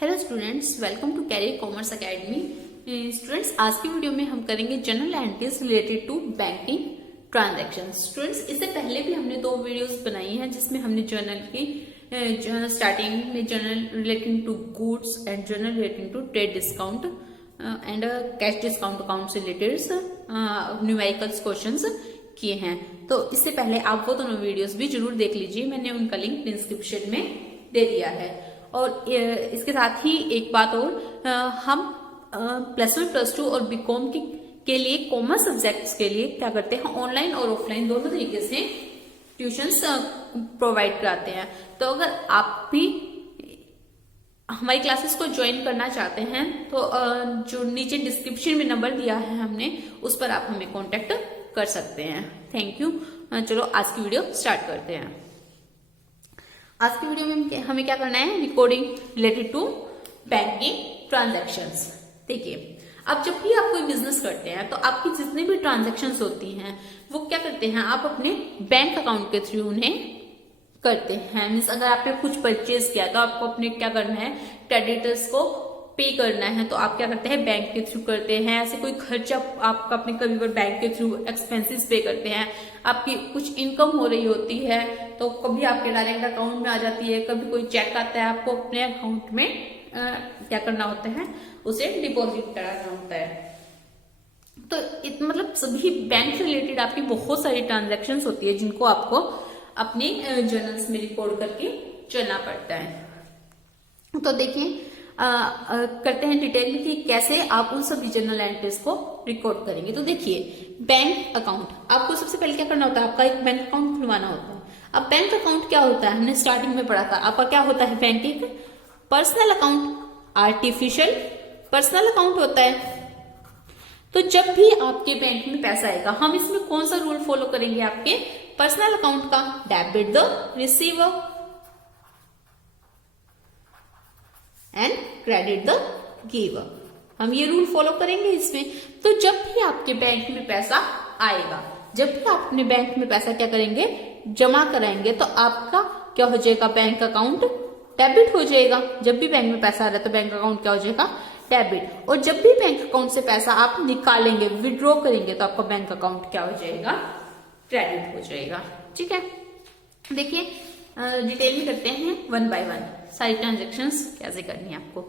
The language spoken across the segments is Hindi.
Hello students, welcome to career commerce academy. Students, आज की वीडियो में हम करेंगे journal entries related to banking transactions. Students, इससे पहले भी हमने 2 वीडियोस बनाई हैं जिसमें हमने जर्नल की स्टार्टिंग में journal relating to goods and journal relating to trade discount and cash discount account से रिलेटेड न्यूमेरिकल्स क्वेश्चंस किए हैं। तो इससे पहले आप वो दोनों वीडियोस भी जरूर देख लीजिए, मैंने उनका लिंक डिस्क्रिप्शन में दे दिया है। और इसके साथ ही एक बात और, हम +1 +2 और बीकॉम के लिए कॉमर्स सब्जेक्ट्स के लिए क्या करते हैं, ऑनलाइन और ऑफलाइन दोनों तरीके से ट्यूशंस प्रोवाइड कराते हैं। तो अगर आप भी हमारी क्लासेस को ज्वाइन करना चाहते हैं तो जो नीचे डिस्क्रिप्शन में नंबर दिया है हमने, उस पर आप हमें कांटेक्ट कर सकते हैं। Thank you. चलो आज की वीडियो स्टार्ट करते हैं। आज की वीडियो में हमें क्या करना है, recording related to banking transactions. देखिए, अब जब भी आप कोई बिजनेस करते हैं तो आपकी जितनी भी ट्रांजैक्शंस होती हैं वो क्या करते हैं, आप अपने बैंक अकाउंट के थ्रू उन्हें करते हैं। मीन्स अगर आपने कुछ परचेज किया तो आपको अपने क्या करना है, क्रेडिटर्स को पे करना है, तो आप क्या करते हैं, बैंक के थ्रू करते हैं। ऐसे कोई खर्चा आपका अपने कभी बार बैंक के थ्रू एक्सपेंसेस पे करते हैं। आपकी कुछ इनकम हो रही होती है तो कभी आपके डायरेक्ट अकाउंट में आ जाती है, कभी कोई चेक आता है, आपको अपने अकाउंट में क्या करना होता है, उसे डिपॉजिट कराना होता है। तो मतलब सभी बैंक से रिलेटेड आपकी बहुत सारी ट्रांजेक्शन होती है जिनको आपको अपने जर्नल्स में रिकॉर्ड करके चलना पड़ता है। तो देखिए, करते हैं डिटेल में कि कैसे आप उन सभी जर्नल एंट्रीज को रिकॉर्ड करेंगे। तो देखिए, बैंक अकाउंट आपको सबसे पहले क्या करना होता है, आपका एक बैंक अकाउंट खुलवाना होता है। अब बैंक अकाउंट क्या होता है, हमने स्टार्टिंग में पढ़ा था, आपका क्या होता है, बैंक एक personal account, artificial personal account होता है। तो जब भी आपके बैंक में पैसा आएगा, हम इसमें कौन सा रूल फॉलो करेंगे, आपके पर्सनल अकाउंट का, debit the receiver and credit the giver. हम ये रूल फॉलो करेंगे इसमें। तो जब भी आपके बैंक में पैसा आएगा, जब भी आप अपने बैंक में पैसा क्या करेंगे, जमा कराएंगे, तो आपका क्या हो जाएगा, बैंक अकाउंट डेबिट हो जाएगा। जब भी बैंक में पैसा आ रहा है तो बैंक अकाउंट क्या हो जाएगा, डेबिट। और जब भी बैंक अकाउंट से पैसा आप निकालेंगे, विड्रॉ करेंगे, तो आपका बैंक अकाउंट क्या हो जाएगा, क्रेडिट हो जाएगा। ठीक है, देखिए डिटेल में करते हैं 1 by 1 सारी ट्रांजेक्शन्स कैसे करनी है आपको।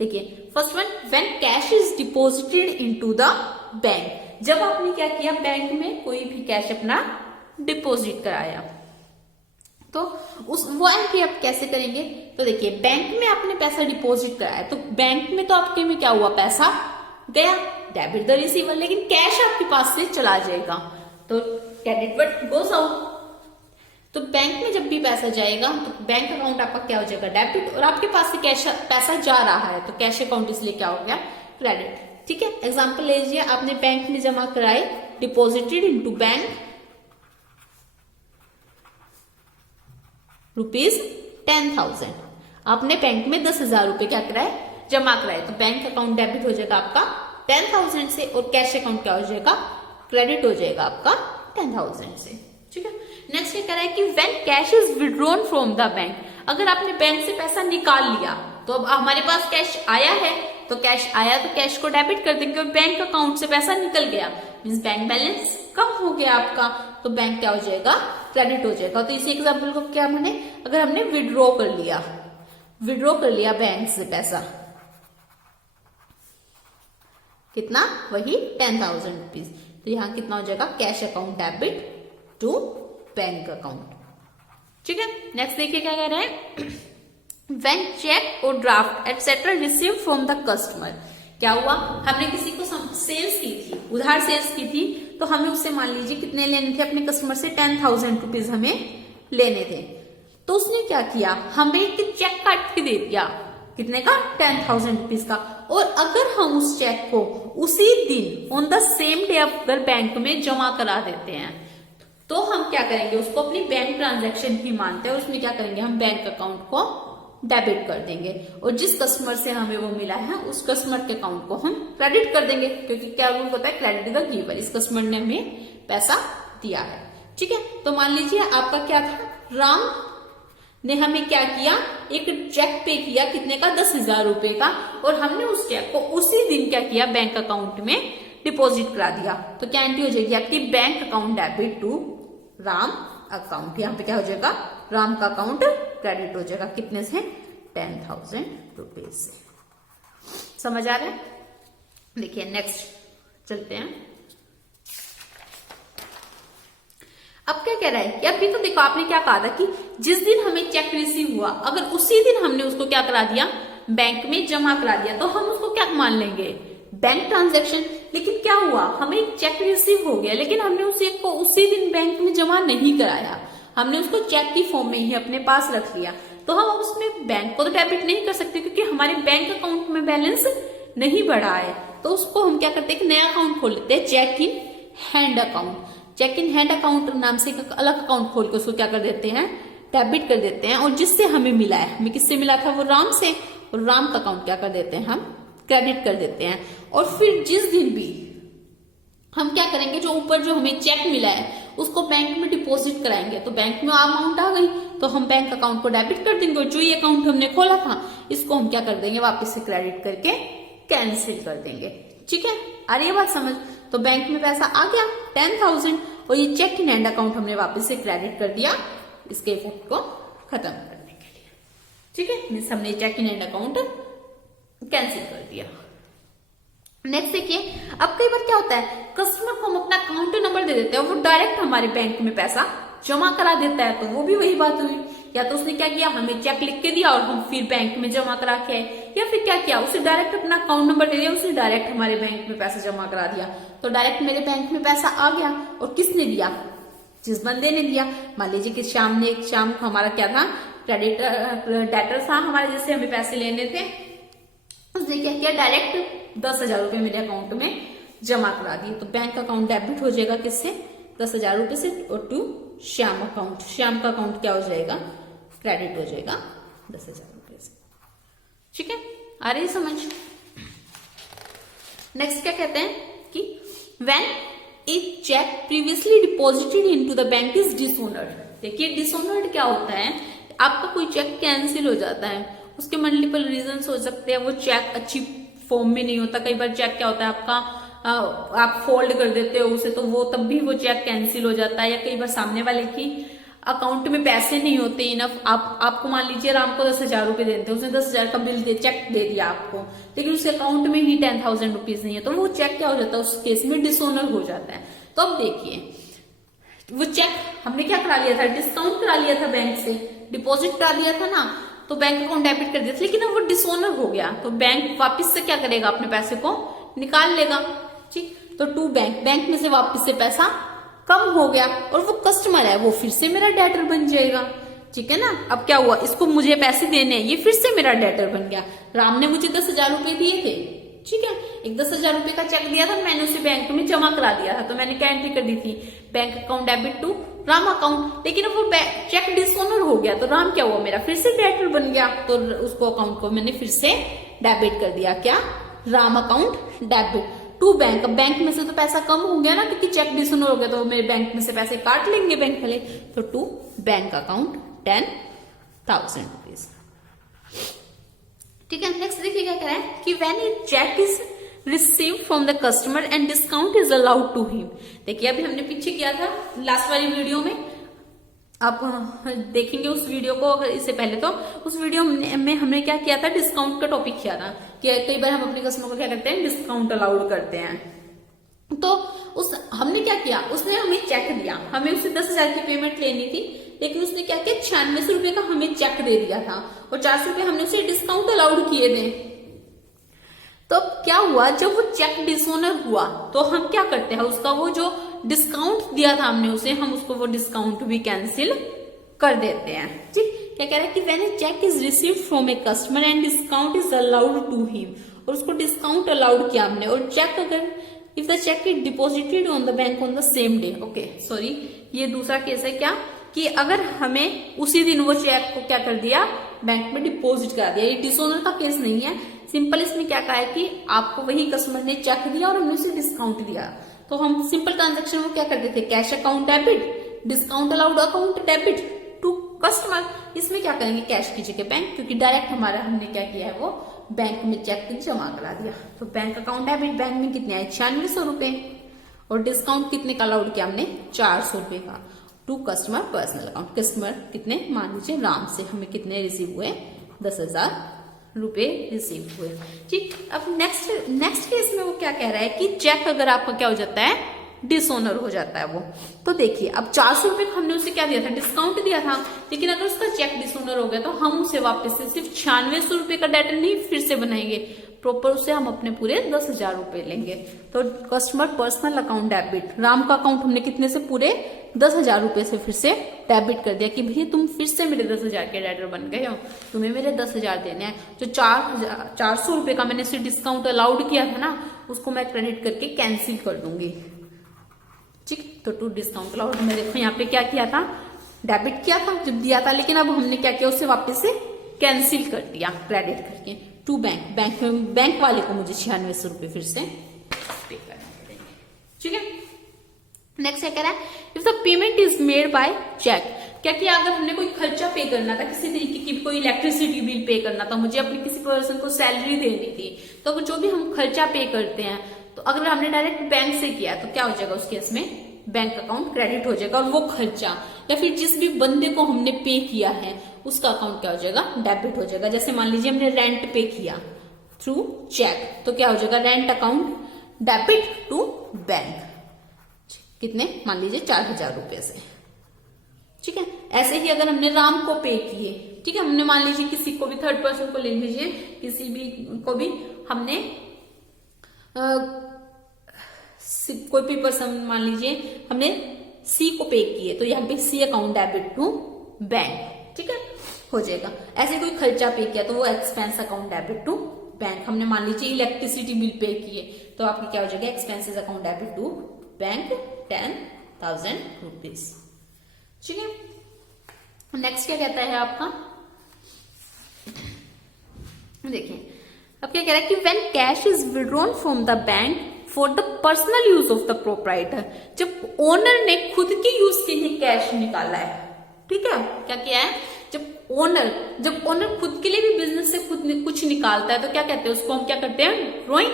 देखिए, first one, when cash is deposited into the bank. जब आपने क्या किया, बैंक में कोई भी कैश अपना डिपॉजिट कराया, तो वो एंट्री आप कैसे करेंगे। तो देखिए, बैंक में आपने पैसा डिपॉजिट कराया, तो बैंक में तो आपके में क्या हुआ, पैसा गया, डेबिट द रिसीवर, लेकिन कैश आपके पास से चला जाएगा, तो क्रेडिट बट गोस आउट। तो बैंक में जब भी पैसा जाएगा तो बैंक अकाउंट आपका क्या हो जाएगा, डेबिट, और आपके पास से कैश पैसा जा रहा है तो कैश अकाउंट इसलिए क्या हो गया, क्रेडिट। ठीक है, एग्जांपल लीजिए, आपने बैंक में जमा कराए, डिपॉजिटेड इनटू बैंक ₹10,000। आपने बैंक में 10,000 रुपए क्या कराए, जमा कराए, तो बैंक अकाउंट डेबिट हो जाएगा आपका 10,000 से, और कैश अकाउंट क्या हो जाएगा, क्रेडिट हो जाएगा आपका 10,000 से। ठीक है, नेक्स्ट ये कह रहा है कि when cash is withdrawn from the bank. अगर आपने बैंक से पैसा निकाल लिया, तो अब हमारे पास कैश आया है, तो कैश आया तो कैश को डेबिट कर देंगे, और बैंक अकाउंट से पैसा निकल गया, मीन्स बैंक बैलेंस कम हो गया आपका, तो बैंक क्या हो जाएगा, क्रेडिट हो जाएगा। तो इसी एग्जाम्पल को क्या माने, अगर हमने विड्रॉ कर लिया बैंक से पैसा, कितना, वही 10,000 रुपीज, तो यहां कितना हो जाएगा, cash account debit to bank account. ठीक है, नेक्स्ट देखिए क्या कह रहे हैं, व्हेन चेक और draft etcetera receive from the customer. क्या हुआ, हमने किसी को सेल्स की थी, उधार सेल्स की थी, तो हमें उससे मान लीजिए कितने लेने थे, अपने कस्टमर से 10,000 रुपीज हमें लेने थे। तो उसने क्या किया, हमें एक चेक काट के दे दिया, कितने का, 10,000 रुपीज का। और अगर हम उस चेक को उसी दिन ऑन द सेम डे अगर बैंक में जमा करा देते हैं, तो हम क्या करेंगे, उसको अपनी बैंक ट्रांजैक्शन ही मानते हैं, और उसमें क्या करेंगे, हम बैंक अकाउंट को डेबिट कर देंगे, और जिस कस्टमर से हमें वो मिला है उस कस्टमर के अकाउंट को हम क्रेडिट कर देंगे, क्योंकि क्या रूल होता है, क्रेडिट द गिवर, इस कस्टमर ने हमें पैसा दिया है। ठीक है, तो मान लीजिए आपका क्या था, ने हमें क्या किया, एक चेक पे किया कितने का, 10,000 रुपए का, और हमने उस चेक को उसी दिन क्या किया, बैंक अकाउंट में डिपॉजिट करा दिया। तो क्या एंट्री हो जाएगी आपकी, bank account debit to Ram account. यहाँ पे क्या हो जाएगा, राम का अकाउंट क्रेडिट हो जाएगा, कितने से, 10,000 रुपीज से। समझ आ रहा है? देखिए नेक्स्ट चलते हैं। अब क्या कह रहा है कि अभी तो देखो आपने क्या कहा था कि जिस दिन हमें चेक रिसीव हुआ, अगर उसी दिन हमने उसको क्या करा दिया, बैंक में जमा करा दिया, तो हम उसको क्या मान लेंगे, बैंक ट्रांजैक्शन। लेकिन क्या हुआ, हमें चेक रिसीव हो गया, लेकिन हमने उस चेक को उसी दिन बैंक में जमा नहीं कराया, हमने उसको चेक की फॉर्म में ही अपने पास रख लिया। तो हम उसमें बैंक को तो डेबिट नहीं कर सकते, क्योंकि हमारे बैंक अकाउंट में बैलेंस नहीं बढ़ा है। तो उसको हम क्या करते हैं, नया अकाउंट खोल लेते हैं, cheque in hand account. Cheque in hand account नाम से एक अलग अकाउंट खोल के उसको क्या कर देते हैं, डेबिट कर देते हैं। और जिससे हमें मिला है, हमें किससे मिला था, वो राम से, और राम का अकाउंट क्या कर देते हैं, हम क्रेडिट कर देते हैं। और फिर जिस दिन भी हम क्या करेंगे, जो ऊपर जो हमें चेक मिला है उसको बैंक में डिपॉजिट कराएंगे, तो बैंक में अमाउंट आ गई, तो हम बैंक अकाउंट को डेबिट कर देंगे, और जो ये अकाउंट हमने खोला था इसको हम क्या कर देंगे, वापस से क्रेडिट करके कैंसिल कर देंगे। ठीक है, आ रही है बात समझ? तो बैंक में पैसा आ गया 10,000, और ये चेक इन हैंड अकाउंट हमने वापस से क्रेडिट कर दिया इसके इफेक्ट को खत्म करने के लिए। ठीक है, मीन्स हमने cheque in hand account cancel कर दिया। नेक्स्ट देखिए, अब कई बार क्या होता है, कस्टमर को हम अपना अकाउंट नंबर दे देते हैं, वो डायरेक्ट हमारे बैंक में पैसा जमा करा देता है, तो वो भी वही बात हुई। या तो उसने क्या किया, हमें चेक लिख के दिया और हम फिर बैंक में जमा करा के आए, या फिर क्या किया, उसे डायरेक्ट अपना अकाउंट नंबर दे दिया, उसने डायरेक्ट हमारे बैंक में पैसा जमा करा दिया, तो डायरेक्ट मेरे बैंक में पैसा आ गया। और किसने दिया, जिस बंदे ने दिया। मान लीजिए कि शाम को हमारा क्या था, डेटर था हमारे, जिससे हमें पैसे लेने थे, उसने क्या किया, डायरेक्ट 10,000 रुपए मेरे अकाउंट में जमा करा दिए। तो बैंक अकाउंट डेबिट हो जाएगा किससे, 10,000 रुपए से, और टू श्याम अकाउंट, श्याम का अकाउंट क्या हो जाएगा, क्रेडिट हो जाएगा 10,000 रुपए से। ठीक है, आ रही समझ? नेक्स्ट क्या कहते हैं कि when a cheque previously deposited into the bank is dishonoured. देखिए डिसऑनर्ड क्या होता है, आपका कोई चेक कैंसिल हो जाता है, उसके मल्टीपल रीजंस हो सकते हैं, वो चेक अच्छी फॉर्म में नहीं होता, कई बार चेक क्या होता है आपका, आप फोल्ड कर देते हो उसे, तो वो तब भी वो चेक कैंसिल हो जाता है। या कई बार सामने वाले की अकाउंट में पैसे नहीं होते इनफ, आपको मान लीजिए राम को 10,000 रुपए देते हैं, उसने 10,000 का बिल चेक दे दिया आपको, लेकिन उसके अकाउंट में ही 10,000 रुपीज नहीं है, तो वो चेक क्या हो जाता है, उस केस में डिसऑनर हो जाता है। तो अब देखिए, वो चेक हमने क्या करा लिया था, डिस्काउंट करा लिया था, बैंक से डिपॉजिट करा दिया था ना, तो बैंक अकाउंट डेबिट कर दिया था, लेकिन अब वो डिसऑनर हो गया, तो बैंक वापस से क्या करेगा, अपने पैसे को निकाल लेगा। ठीक, तो टू बैंक में से वापस से पैसा कम हो गया, और वो कस्टमर है, वो फिर से मेरा डेटर बन जाएगा। ठीक है ना, अब क्या हुआ, इसको मुझे पैसे देने हैं, ये फिर से मेरा डेटर बन गया। राम ने मुझे 10,000 रुपए दिए थे, ठीक है, एक 10,000 रुपए का चेक दिया था, मैंने उसे बैंक में जमा करा दिया था, तो मैंने क्या एंट्री कर दी थी, bank account debit to Ram account, लेकिन वो चेक डिसऑनर हो गया, तो राम क्या हुआ, मेरा फिर से डेटर बन गया, तो उसको अकाउंट को मैंने फिर से डेबिट कर दिया, क्या, Ram account debit to bank. अब बैंक में से तो पैसा कम हो गया ना, क्योंकि चेक डिसऑनर हो गया, तो मेरे बैंक में से पैसे काट लेंगे बैंक वाले, तो टू बैंक अकाउंट 10,000 रुपीज। ठीक है, नेक्स्ट देखिए क्या कह रहा है कि when a cheque is receive from the customer and discount is allowed to him. देखिए अभी हमने पीछे किया था लास्ट वाली वीडियो में, आप देखेंगे उस वीडियो को, अगर इससे पहले तो उस वीडियो में हमने क्या किया था, डिस्काउंट का टॉपिक किया था कि कई बार हम अपने कस्टमर को क्या करते हैं, डिस्काउंट अलाउड करते हैं। तो हमने क्या किया, उसने हमें चेक दिया, हमें उससे 10,000 की पेमेंट लेनी थी, लेकिन उसने क्या किया, 9600 रुपए का हमें चेक दे दिया था, और 400 रुपए हमने उसे डिस्काउंट अलाउड किए थे। तो क्या हुआ, जब वो चेक डिसऑनर हुआ, तो हम क्या करते हैं, उसका वो जो डिस्काउंट दिया था हमने उसे, हम उसको वो डिस्काउंट भी कैंसिल कर देते हैं। ठीक, क्या कह रहा है कि when a cheque is received from a customer and discount is allowed to him, और उसको डिस्काउंट अलाउड किया हमने, और चेक अगर if the cheque is deposited on the bank on the same day, okay sorry ये दूसरा केस है, क्या कि अगर हमें उसी दिन वो चेक को क्या कर दिया, बैंक में डिपॉजिट करा दिया, ये डिसऑनर का केस नहीं है, सिंपल इसमें क्या कहा है कि आपको वही कस्टमर ने चेक दिया और हमने उसे डिस्काउंट दिया, तो हम सिंपल ट्रांजेक्शन में क्या करते थे, cash account debit, discount allowed account debit to customer. इसमें क्या करेंगे, कैश की जगह बैंक, क्योंकि डायरेक्ट हमारा हमने क्या किया है, वो बैंक में चेक जमा करा दिया। तो बैंक अकाउंट डेबिट, बैंक में कितने आए 9600 रुपए, और डिस्काउंट कितने का अलाउड किया हमने 400 रुपए का to customer personal account. Customer कितने, मान लीजिए राम से हमें कितने रिसीव हुए 10,000 रुपए रिसीव हुए। ठीक, अब नेक्स्ट केस में वो क्या कह रहा है कि चेक अगर आपका क्या हो जाता है, डिसऑनर हो जाता है वो। तो देखिए अब 400 रुपए का हमने उसे क्या दिया था, डिस्काउंट दिया था, लेकिन अगर उसका चेक डिसऑनर हो गया तो हम उसे वापस से सिर्फ 9600 रुपए का डेटा नहीं फिर से बनाएंगे, प्रॉपर उसे हम अपने पूरे 10,000 रुपए लेंगे। तो customer personal account debit, Ram का अकाउंट हमने कितने से पूरे 10,000 रुपए से फिर से डेबिट कर दिया कि भैया तुम फिर से मेरे 10,000 के डेटर बन गए हो, तुम्हें मेरे 10,000 देने हैं। जो 400 रुपए का मैंने सिर्फ डिस्काउंट अलाउड किया था ना, उसको मैं क्रेडिट करके कैंसिल कर दूंगी। ठीक, तो टू डिस्काउंट अलाउड में देखो यहाँ पे क्या किया था, डेबिट किया था जब दिया था, लेकिन अब हमने क्या किया, उसे वापस से कैंसिल कर दिया क्रेडिट करके टू बैंक। बैंक वाले को मुझे 9600 रुपए फिर से पे करना पड़ेगा। ठीक है, नेक्स्ट क्या कह रहा है, if the payment is made by cheque, क्या किया, अगर हमने कोई खर्चा पे करना था, किसी तरीके की कोई इलेक्ट्रिसिटी बिल पे करना था, मुझे अपने किसी पर्सन को सैलरी देनी थी, तो अगर जो भी हम खर्चा पे करते हैं, तो अगर हमने डायरेक्ट बैंक से किया तो क्या हो जाएगा, उस केस में बैंक अकाउंट क्रेडिट हो जाएगा, और वो खर्चा या फिर जिस भी बंदे को हमने पे किया है उसका अकाउंट क्या हो जाएगा, डेबिट हो जाएगा। जैसे मान लीजिए हमने रेंट पे किया थ्रू चेक, तो क्या हो जाएगा, rent account debit to bank, कितने, मान लीजिए 4000 रुपए से। ठीक है, ऐसे ही अगर हमने राम को पे किए, ठीक है, हमने मान लीजिए किसी को भी, थर्ड पर्सन को ले लीजिए, किसी भी को भी हमने कोई भी पर्सन मान लीजिए हमने सी को पे किए, तो यहाँ पे C account debit to bank, ठीक है, हो जाएगा। ऐसे कोई खर्चा पे किया तो वो expense account debit to bank. हमने मान लीजिए इलेक्ट्रिसिटी बिल पे किए, तो आपकी क्या हो जाएगा, expenses account debit to bank 10,000 rupees. ठीक है, नेक्स्ट क्या कहता है आपका, देखिए अब क्या कह रहा है कि when cash is withdrawn from the bank for the personal use of the proprietor, जब ओनर ने खुद के यूज के लिए कैश निकाला है, ठीक है, क्या किया है, जब ओनर खुद के लिए भी बिजनेस से खुद कुछ निकालता है तो क्या कहते हैं, उसको हम क्या करते हैं, ड्रॉइंग।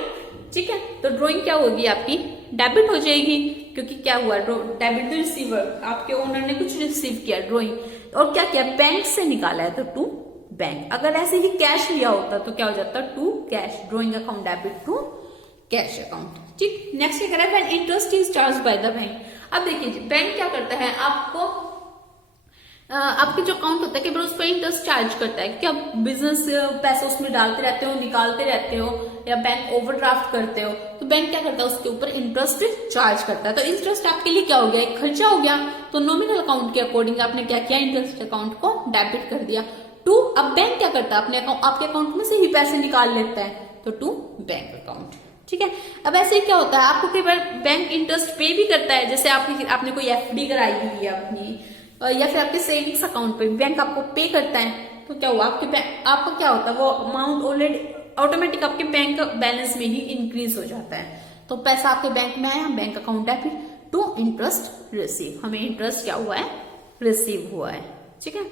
ठीक है, तो ड्रॉइंग क्या होगी, आपकी डेबिट हो जाएगी, क्योंकि क्या हुआ, डेबिट टू रिसीवर, आपके ओनर ने कुछ रिसीव किया ड्रॉइंग, और क्या किया, बैंक से निकाला है तो टू बैंक। अगर ऐसे ही कैश लिया होता तो क्या हो जाता, to cash, drawing account debit to cash account. ठीक, नेक्स्ट क्या कर रहा है, when interest is charge by the bank. अब देखिए बैंक क्या करता है, आपको आपके जो अकाउंट होता है कि उस पर इंटरेस्ट चार्ज करता है, क्या बिजनेस पैसे उसमें डालते रहते हो, निकालते रहते हो, या बैंक ओवरड्राफ्ट करते हो, तो बैंक क्या करता है, उसके ऊपर इंटरेस्ट चार्ज करता है। तो इंटरेस्ट आपके लिए क्या हो गया, एक खर्चा हो गया, तो नॉमिनल अकाउंट के अकॉर्डिंग आपने क्या किया, इंटरेस्ट अकाउंट को डेबिट कर दिया टू। अब बैंक क्या करता है, अपने आपके अकाउंट में से ही पैसे निकाल लेता है, तो टू बैंक अकाउंट। ठीक है, अब ऐसे ही क्या होता है, आपको कई बार बैंक इंटरेस्ट पे भी करता है, जैसे आपने कोई एफडी कराई हुई है अपनी, या फिर आपके सेविंग्स अकाउंट पे बैंक आपको पे करता है, तो क्या हुआ, आपका क्या होता है, वो अमाउंट ऑलरेडी ऑटोमेटिक आपके बैंक बैलेंस में ही इंक्रीज हो जाता है, तो पैसा आपके बैंक में आया, बैंक अकाउंट है, फिर टू इंटरेस्ट रिसीव, हमें इंटरेस्ट क्या हुआ है, रिसीव हुआ है। ठीक है,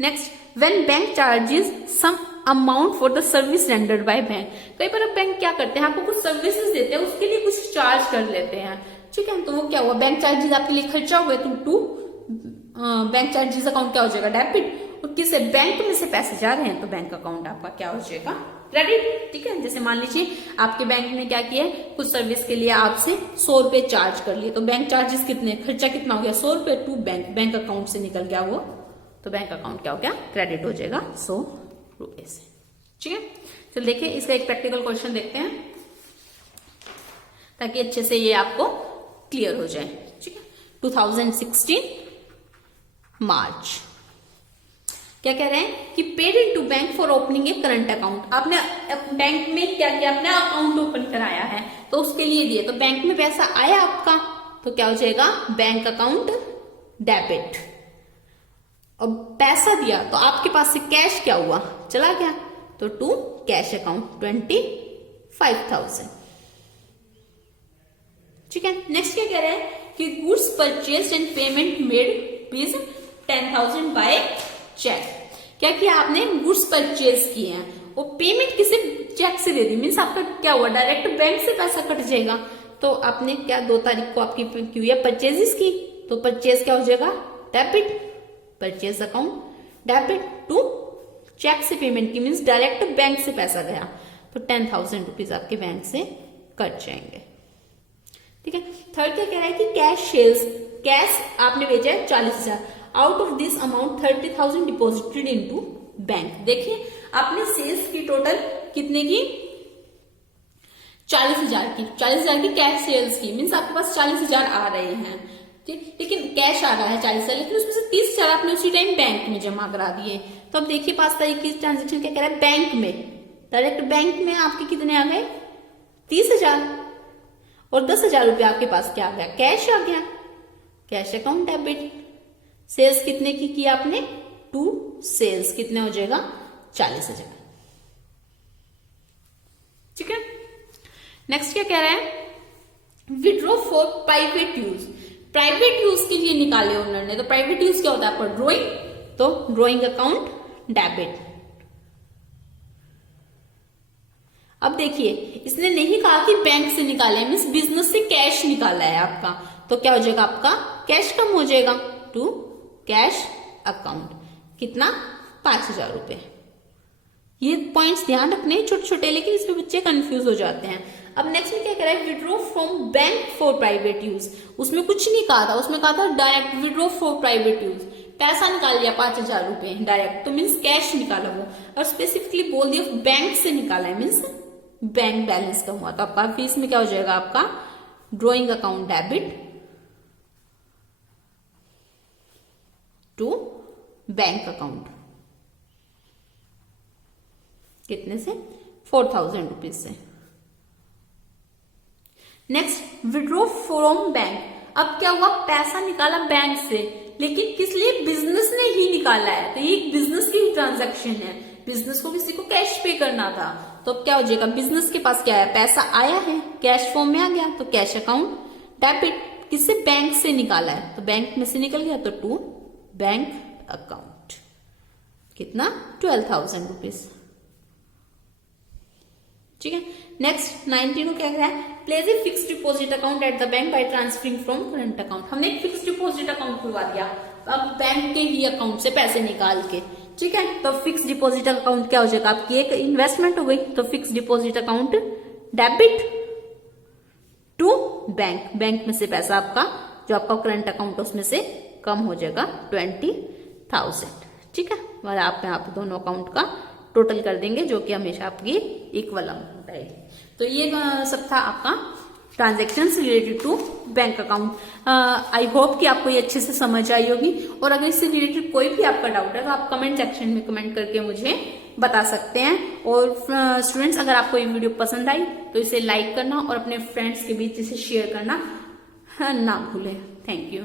next, when bank charges some amount for the service rendered by bank. कई बार बैंक क्या करते हैं, आपको कुछ सर्विसेज देते हैं, उसके लिए कुछ चार्ज कर लेते हैं। ठीक है, तो वो क्या हुआ, बैंक चार्जेस आपके लिए खर्चा हुआ, तो टू बैंक चार्जेस अकाउंट क्या हो जाएगा, डेबिट, और किसे, बैंक में से पैसे जा रहे हैं तो बैंक अकाउंट आपका क्या हो जाएगा, क्रेडिट। ठीक है, जैसे मान लीजिए आपके बैंक ने क्या किया, कुछ सर्विस के लिए आपसे 100 रुपए चार्ज कर लिए, तो बैंक चार्जेस कितने, खर्चा कितना हो गया, 100 रुपए, टू बैंक अकाउंट से निकल गया वो, तो बैंक अकाउंट क्या हो गया, क्रेडिट हो जाएगा 100 रुपए से। ठीक है, चल देखिए इसका एक प्रैक्टिकल क्वेश्चन देखते हैं ताकि अच्छे से ये आपको क्लियर हो जाए। ठीक है, 2016 मार्च, क्या कह रहे हैं कि paid into bank for opening A current account. आपने बैंक में क्या किया, अपना अकाउंट ओपन कराया है, तो उसके लिए दिए, तो बैंक में पैसा आया आपका, तो क्या हो जाएगा, बैंक अकाउंट डेबिट। और पैसा दिया तो आपके पास से कैश क्या हुआ, चला गया, तो टू कैश अकाउंट 25,000। ठीक है, नेक्स्ट क्या कह रहे हैं कि goods purchase and payment made rupees 10,000 by cheque. क्या किया आपने, गुड्स परचेज किए हैं और पेमेंट किसे, चेक से दे दी, मीन्स आपका क्या हुआ, डायरेक्ट बैंक से पैसा कट जाएगा। तो आपने क्या 2 तारीख को आपकी क्यों है परचेजेस की, तो परचेज क्या हो जाएगा, debit, purchase account debit to cheque से पेमेंट की, मीन्स डायरेक्ट बैंक से पैसा गया, तो 10,000 रुपीज आपके बैंक से कट जाएंगे। ठीक है। थर्ड क्या कह रहा है कि कैश सेल्स, कैश आपने बेचा है 40,000, out of this amount 30,000 deposited into bank. देखिए आपने सेल्स की टोटल कितने की, 40,000 की, 40,000 की कैश सेल्स की, मीन्स आपके पास 40,000 आ रहे हैं, ठीक, लेकिन कैश आ रहा है 40,000, लेकिन उसमें से 30,000 आपने उसी टाइम बैंक में जमा करा दिए। तो अब देखिए 5 तारीख की ट्रांजेक्शन क्या कह रहा है, बैंक में, डायरेक्ट बैंक में आपके कितने आ गए, 30,000, और 10,000 रुपया आपके पास क्या आ गया, कैश आ गया, कैश अकाउंट डेबिट। सेल्स कितने की किया आपने, 2 सेल्स, कितने हो जाएगा, 40,000। ठीक है। नेक्स्ट क्या कह रहा है, withdraw for private use, private use के लिए निकाले ओनर ने, तो प्राइवेट यूज क्या होता है आपका, ड्रॉइंग, तो ड्रॉइंग अकाउंट डेबिट। अब देखिए इसने नहीं कहा कि बैंक से निकाले, मीन्स बिजनेस से कैश निकाला है आपका, तो क्या हो जाएगा, आपका कैश कम हो जाएगा, टू कैश अकाउंट, कितना, 5,000 रुपए। ये पॉइंट्स ध्यान रखने छोटे छोटे, लेकिन इसमें बच्चे कंफ्यूज हो जाते हैं। अब नेक्स्ट में क्या कह रहा है, withdraw from bank for private use, उसमें कुछ नहीं कहा था, उसमें कहा था direct withdraw for private use, पैसा निकाल लिया 5,000 रुपए डायरेक्ट, तो मीन्स कैश निकाला वो, और स्पेसिफिकली बोल दिया बैंक से निकाला है, मीन्स बैंक बैलेंस का हुआ, तो आपका फीस में क्या हो जाएगा, आपका drawing account debit to bank account, कितने से, 4,000 रुपीज से। नेक्स्ट विड्रॉ फ्रॉम बैंक, अब क्या हुआ, पैसा निकाला बैंक से, लेकिन किस लिए, बिजनेस ने ही निकाला है, तो ये बिजनेस की ट्रांजैक्शन है, बिजनेस को किसी को कैश पे करना था, तो अब क्या हो जाएगा, बिजनेस के पास क्या है, पैसा आया है, कैश फॉर्म में आ गया, तो कैश अकाउंट डेबिट, किससे, बैंक से निकाला है, तो बैंक में से निकल गया, तो टू बैंक अकाउंट, कितना, 12,000 रुपीज। ठीक है। नेक्स्ट 19 को क्या कह रहा है, place a fix deposit account at the bank by transferring from current account, हमने एक फिक्स डिपॉजिट अकाउंट खुलवा दिया, अब बैंक के ही अकाउंट से पैसे निकाल के, ठीक है, तो फिक्स डिपॉजिट अकाउंट क्या हो जाएगा, आपकी एक इन्वेस्टमेंट हो गई, तो fix deposit account debit to bank, bank में से पैसा आपका जो आपका करंट अकाउंट उसमें से कम हो जाएगा 20,000। ठीक है, और आप यहाँ पे दोनों अकाउंट का टोटल कर देंगे, जो कि हमेशा आपकी इक्वल अमाउंट आएगी। तो ये सब था आपका transactions related to bank account. I hope कि आपको ये अच्छे से समझ आई होगी, और अगर इससे रिलेटेड कोई भी आपका डाउट है तो आप कमेंट सेक्शन में कमेंट करके मुझे बता सकते हैं। और स्टूडेंट्स, अगर आपको ये वीडियो पसंद आई तो इसे लाइक करना और अपने फ्रेंड्स के बीच इसे शेयर करना ना भूलें। Thank you.